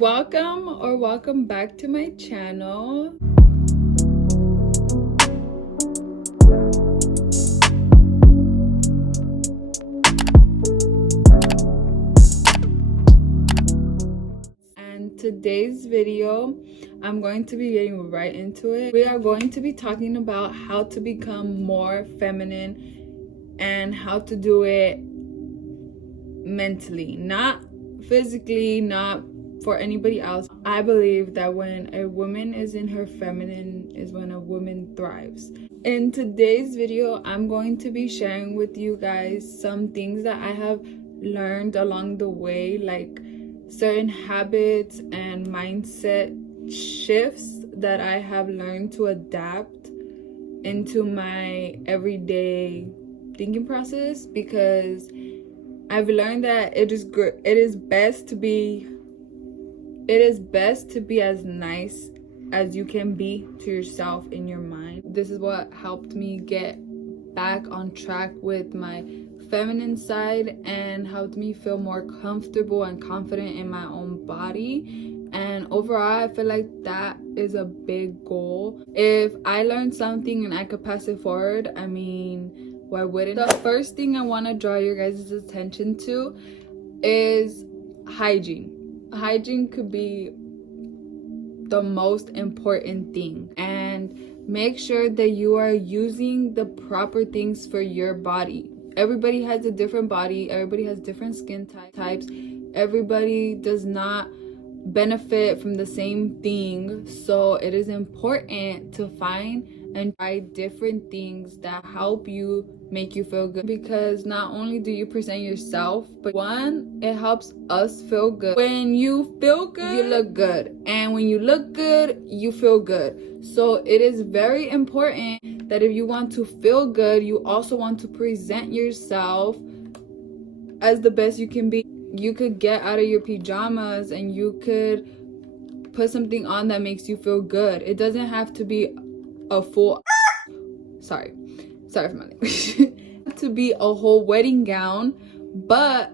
Welcome back to my channel. And today's video, I'm going to be getting right into it. We are going to be talking about how to become more feminine and how to do it mentally, not physically, not for anybody else. I believe that when a woman is in her feminine is when a woman thrives. In today's video, I'm going to be sharing with you guys some things that I have learned along the way, like certain habits and mindset shifts that I have learned to adapt into my everyday thinking process, because I've learned that it is best to be as nice as you can be to yourself in your mind. This is what helped me get back on track with my feminine side and helped me feel more comfortable and confident in my own body. And overall, I feel like that is a big goal. If I learned something and I could pass it forward, I mean, why wouldn't? The first thing I want to draw your guys' attention to is hygiene. Hygiene could be the most important thing, and make sure that you are using the proper things for your body. Everybody has a different body, everybody has different skin types, everybody does not benefit from the same thing. So it is important to find and try different things that help you make you feel good, because not only do you present yourself, but one, it helps us feel good. When you feel good, you look good, and when you look good, you feel good. So it is very important that if you want to feel good, you also want to present yourself as the best you can be. You could get out of your pajamas and you could put something on that makes you feel good. It doesn't have to be a full sorry for my language to be a whole wedding gown, but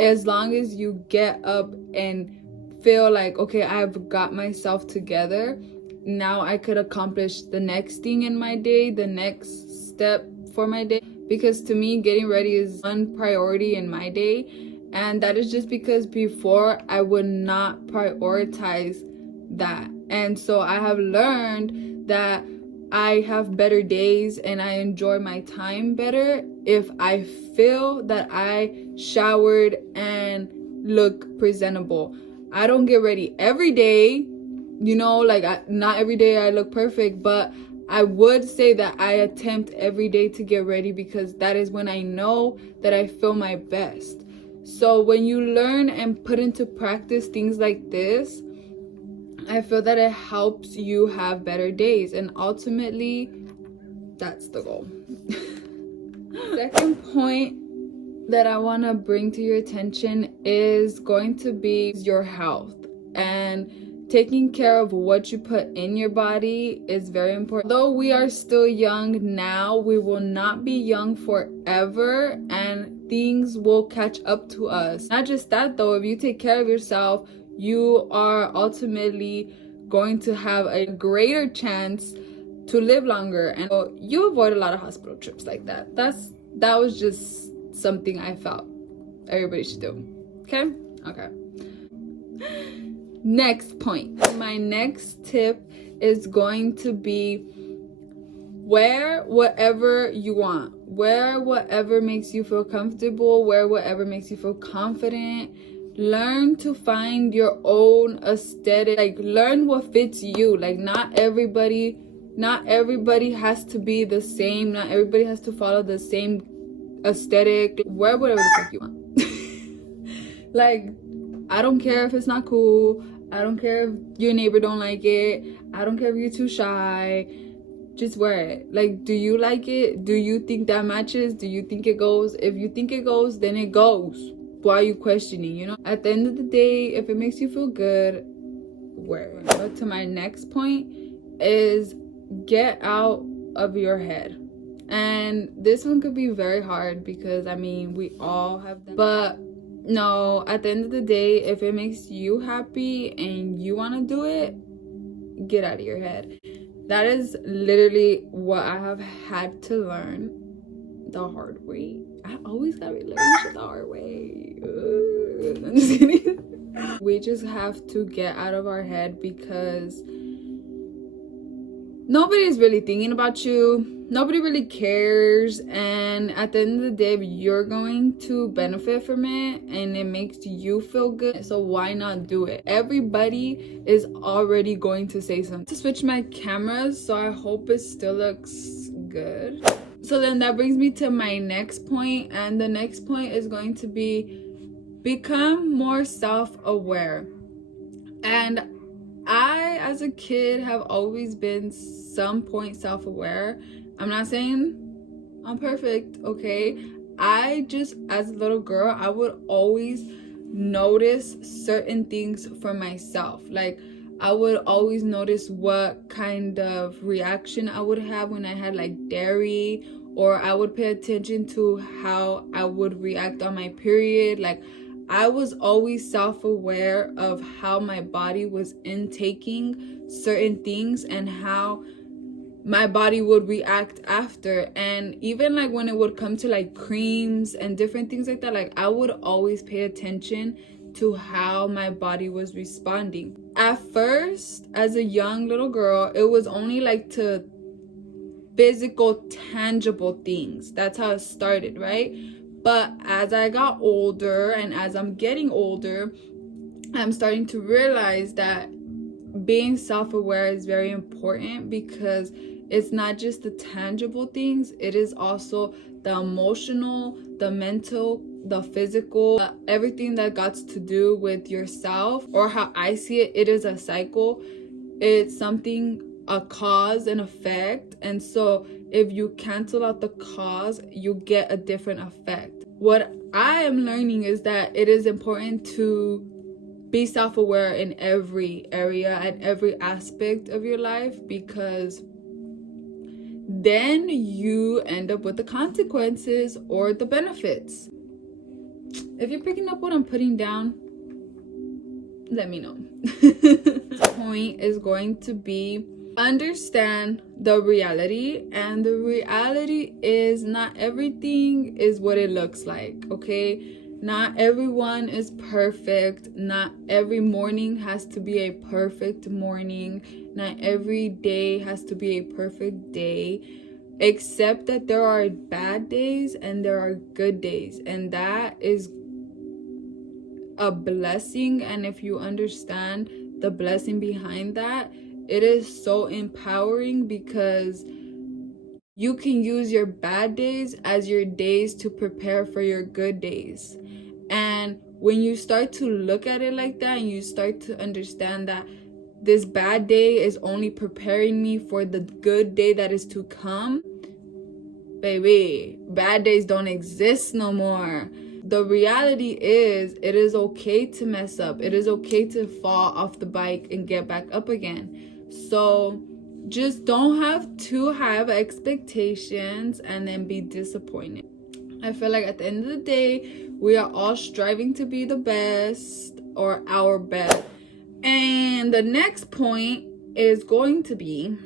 as long as you get up and feel like, okay, I've got myself together, now I could accomplish the next thing in my day, the next step for my day. Because to me, getting ready is one priority in my day, and that is just because before I would not prioritize that. And so I have learned that I have better days and I enjoy my time better if I feel that I showered and look presentable. I don't get ready every day, not every day I look perfect, but I would say that I attempt every day to get ready, because that is when I know that I feel my best. So when you learn and put into practice things like this, I feel that it helps you have better days, and ultimately that's the goal. Second point that I want to bring to your attention is going to be your health, and taking care of what you put in your body is very important. Though we are still young now, we will not be young forever, and things will catch up to us. Not just that though, if you take care of yourself, you are ultimately going to have a greater chance to live longer, and you avoid a lot of hospital trips like that. That was just something I felt everybody should do. Okay. Next point. My next tip is going to be wear whatever you want. Wear whatever makes you feel comfortable. Wear whatever makes you feel confident. Learn to find your own aesthetic. Like, learn what fits you. Like, not everybody has to be the same. Not everybody has to follow the same aesthetic. Wear whatever the fuck you want. Like, I don't care if it's not cool. I don't care if your neighbor don't like it. I don't care if you're too shy. Just wear it. Like, do you like it? Do you think that matches? Do you think it goes? If you think it goes, then it goes. Why are you questioning, At the end of the day, if it makes you feel good, wear it. But to my next point is get out of your head. And this one could be very hard because, we all have them. But No, at the end of the day, if it makes you happy and you want to do it, get out of your head. That is literally what I have had to learn the hard way. I always gotta be learning shit the hard way. I'm just kidding. We just have to get out of our head, because nobody's really thinking about you. Nobody really cares, and at the end of the day, you're going to benefit from it and it makes you feel good, so why not do it? Everybody is already going to say something. To switch my cameras, so I hope it still looks good. So then that brings me to my next point, and the next point is going to be become more self-aware. And I, as a kid, have always been some point self-aware. I'm not saying I'm perfect, okay? I just, as a little girl, I would always notice certain things for myself. Like, I would always notice what kind of reaction I would have when I had like dairy, or I would pay attention to how I would react on my period. Like, I was always self-aware of how my body was intaking certain things and how my body would react after. And even like when it would come to like creams and different things like that, like I would always pay attention to how my body was responding. At first, as a young little girl, it was only like to physical, tangible things. That's how it started, right? But as I got older and as I'm getting older, I'm starting to realize that being self-aware is very important, because it's not just the tangible things, it is also the emotional, the mental, the physical, everything that got to do with yourself. Or how I see it, it is a cycle. It's something, a cause and effect. And so if you cancel out the cause, you get a different effect. What I am learning is that it is important to be self-aware in every area and every aspect of your life, because then you end up with the consequences or the benefits. If you're picking up what I'm putting down, let me know. The point is going to be understand the reality, and the reality is not everything is what it looks like, okay? Not everyone is perfect. Not every morning has to be a perfect morning. Not every day has to be a perfect day. Except that there are bad days and there are good days. And that is a blessing. And if you understand the blessing behind that, it is so empowering, because you can use your bad days as your days to prepare for your good days. And when you start to look at it like that, and you start to understand that this bad day is only preparing me for the good day that is to come, baby, bad days don't exist no more. The reality is, it is okay to mess up. It is okay to fall off the bike and get back up again. So just don't have too high of expectations and then be disappointed. I feel like at the end of the day, we are all striving to be the best or our best. And the next point is going to be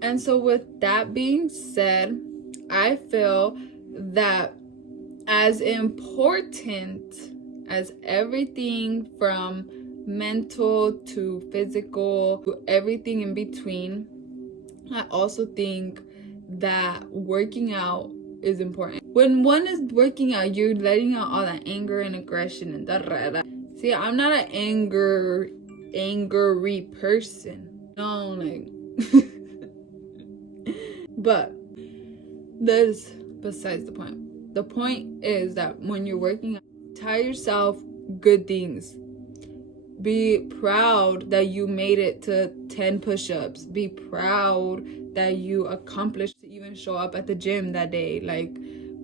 and so with that being said, I feel that as important as everything from mental to physical to everything in between, I also think that working out is important. When one is working out, you're letting out all that anger and aggression and da-da-da. See, I'm not an angry person. No, like but that's besides the point. The point is that when you're working out, tell yourself good things. Be proud that you made it to 10 push-ups. Be proud that you accomplished to even show up at the gym that day. Like,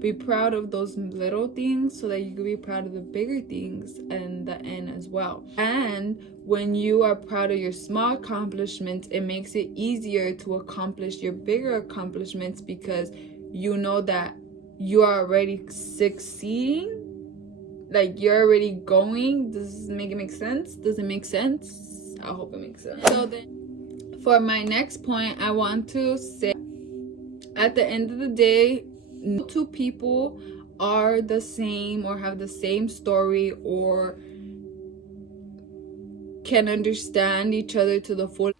be proud of those little things so that you can be proud of the bigger things in the end as well. And when you are proud of your small accomplishments, it makes it easier to accomplish your bigger accomplishments, because you know that you are already succeeding. Like, you're already going. Does it make sense? Does it make sense? I hope it makes sense. So then, for my next point, I want to say, at the end of the day, no two people are the same or have the same story or can understand each other to the full.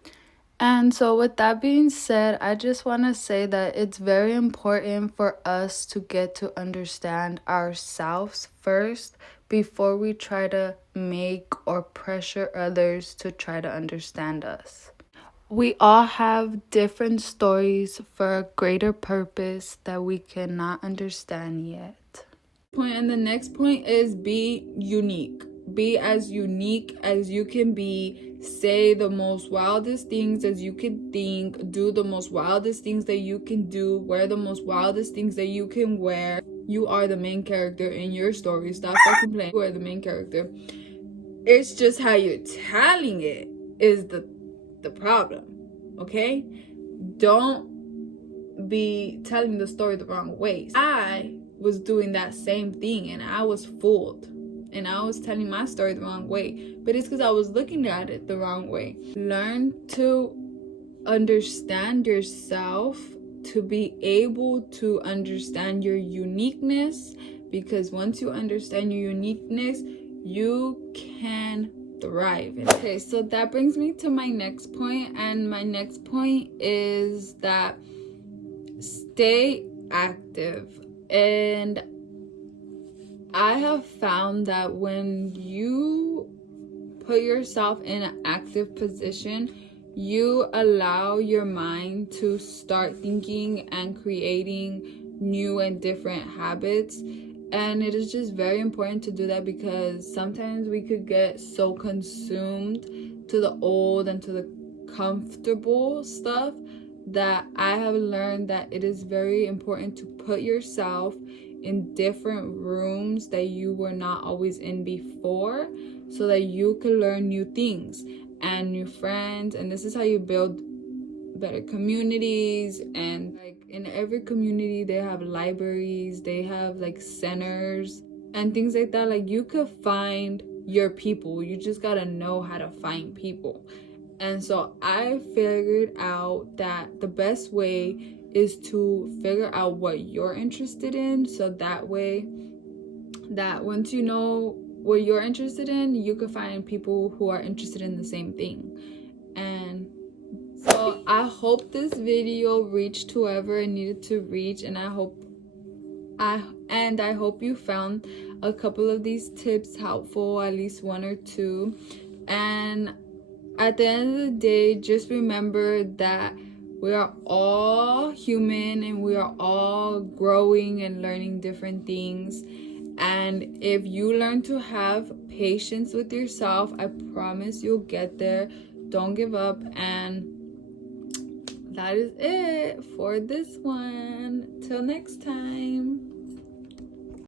And so with that being said, I just want to say that it's very important for us to get to understand ourselves first before we try to make or pressure others to try to understand us. We all have different stories for a greater purpose that we cannot understand yet. And the next point is be unique. Be as unique as you can be. Say the most wildest things as you can think. Do the most wildest things that you can do. Wear the most wildest things that you can wear. You are the main character in your story. Stop fucking playing. You are the main character. It's just how you're telling it is the problem. Okay? Don't be telling the story the wrong way. I was doing that same thing and I was fooled. And I was telling my story the wrong way. But it's because I was looking at it the wrong way. Learn to understand yourself, to be able to understand your uniqueness. Because once you understand your uniqueness, you can thrive. Okay, so that brings me to my next point. And my next point is that stay active. And I have found that when you put yourself in an active position, you allow your mind to start thinking and creating new and different habits. And it is just very important to do that, because sometimes we could get so consumed to the old and to the comfortable stuff that I have learned that it is very important to put yourself in different rooms that you were not always in before, so that you can learn new things and new friends. And this is how you build better communities. And like in every community they have libraries, they have like centers and things like that. Like, you could find your people, you just gotta know how to find people. And so I figured out that the best way is to figure out what you're interested in, so that way that once you know what you're interested in, you can find people who are interested in the same thing. And so I hope this video reached whoever it needed to reach, and I hope you found a couple of these tips helpful, at least one or two. And at the end of the day, just remember that we are all human and we are all growing and learning different things. And if you learn to have patience with yourself, I promise you'll get there. Don't give up. And that is it for this one. Till next time.